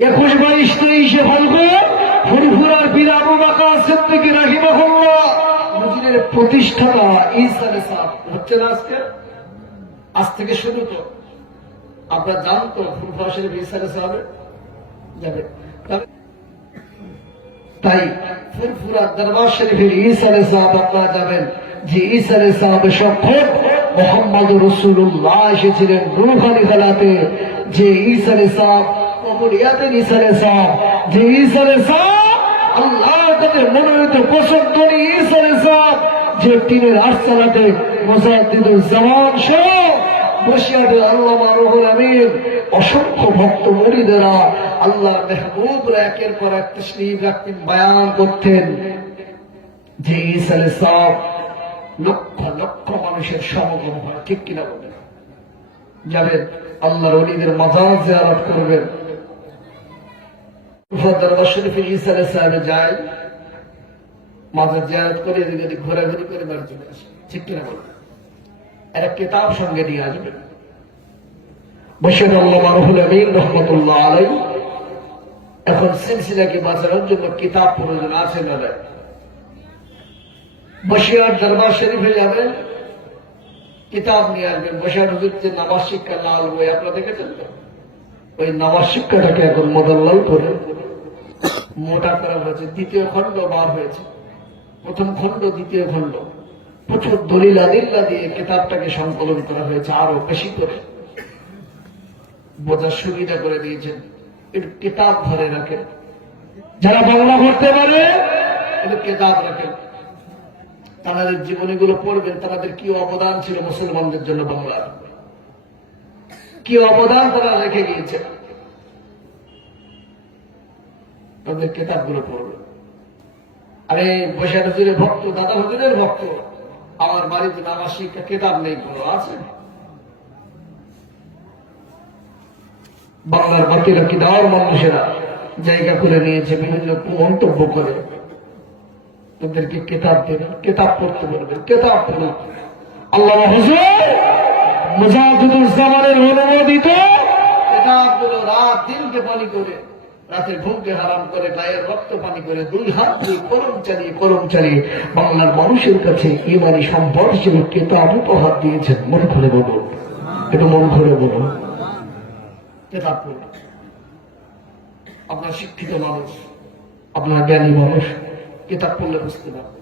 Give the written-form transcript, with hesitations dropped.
21-22-23 ফাল্গুন ফুরফুরার বীর আবু বকর সিদ্দিক রাহিমাহুল্লাহ মসজিদের প্রতিষ্ঠাতা ঈসা আলাইহিস সালাম হচ্ছে না আজ থেকে শুরু। তো আপনারা জানতো ফুরফুরা শরীফ ঈসা আলাইহিস সালাম যাবে, তাই ফুরফুরা দরবার শরীফের ঈসা আলাইহিস সালাম আপনারা যাবেন যে ঈসা আলাইহিস সালামের শপথ মুহাম্মদুর রাসূলুল্লাহ এসেছিলেন রূহানি হালাতে, যে ঈসা আলাইহিস সালাম কবরিয়াতে ঈসা আলাইহিস সালাম, যে ঈসা আলাইহিস সালাম আল্লাহর কাছে মনোনীত পছন্দ ঈসা আলাইহিস সালাম, যে তিনের আরসালাতে মুজাদ্দিদুল জামান সহ বসিয়াতে আল্লামা রুহুল আমিন অসংখ্য ভক্ত মুরিদেরা আল্লাহর মেহবুবরা একের পর এক তাশরীফ রাখতেন, বয়ান করতেন যে ঈসা আলাইহিস সালাম লক্ষ লক্ষ মানুষের সমাগম হয়। ঠিক কিনা বলেন? যাবেন আল্লাহর ওলিদের মাজার জিয়ারত করবেন। দরবার শরীফে ঈসা আলাইহিস সালাম যায়, মাজার জিয়ারত করে এদিকে ঘোরাঘুরি করে বাড়ি চলে আসে। ঠিক কিনা বলেন? একটা কিতাব সঙ্গে নিয়ে আসবেন। বশির আল্লামা রুহুল আমিন রহমাতুল্লাহ আলাইহি এখন সিলসিলাকে বাঁচানোর জন্য কিতাব প্রয়োজন আছে না? বসিরহাট দরবার শরীফে যাবেন, কিতাব নিয়ে আসবেন। বসিরহাট হুজুর যে নামাজ শিক্ষা লাল বই আপনারা দেখেছেন তো, ওই নামাজ শিক্ষাটাকে এখন মোদাল্লাল করে মোটা করা হয়েছে। দ্বিতীয় খণ্ড বার হয়েছে, প্রথম খণ্ড দ্বিতীয় খণ্ড প্রচুর দলিল আদিল্লা দিয়ে কিতাবটাকে সংকলন করা হয়েছে, আরো বেশি করে বোঝার সুবিধা করে দিয়েছেন। একটু কিতাব ধরে রাখেন, যারা বাংলা পড়তে পারে একটু কিতাব রাখেন, তাদের জীবনীগুলো পড়বেন, তাদের কি অবদান ছিল মুসলমানদের জন্য, বাংলার কি অবদান তারা রেখে গিয়েছে, তাদের কিতাবগুলো পড়বেন। আরে বসির হুজুরের ভক্ত, দাদা হুজুরের ভক্ত, আমার বাড়িতে নামাজ শিক্ষা কিতাব নেই, কোনো আছে? বাংলার বাকিরা কি দাওয়ার মানুষেরা জায়গা করে নিয়েছে, বিভিন্ন মন্তব্য করে। তাদেরকে কিতাব দেবেন, কিতাব পড়তে বলবেন, কিতাব পড়ুন। আল্লামা হুজুর মুজাদ্দিদুল জামানের অনুমোদিত কিতাবগুলো রাত দিনকে পানি করে, রাতের ঘুমকে হারাম করে, গায়ের রক্ত পানি করে, দুই হাত দিয়ে করম চালিয়ে বাংলার মানুষের কাছে ইমানি সম্পদ হিসেবে কিতাব উপহার দিয়েছেন। মন খুলে বলুন, একটু মন খুলে বলুন, কিতাব পড়ুন। আপনার শিক্ষিত মানুষ, আপনার জ্ঞানী মানুষ, কিতাব পড়লে বুঝতে পারবেন।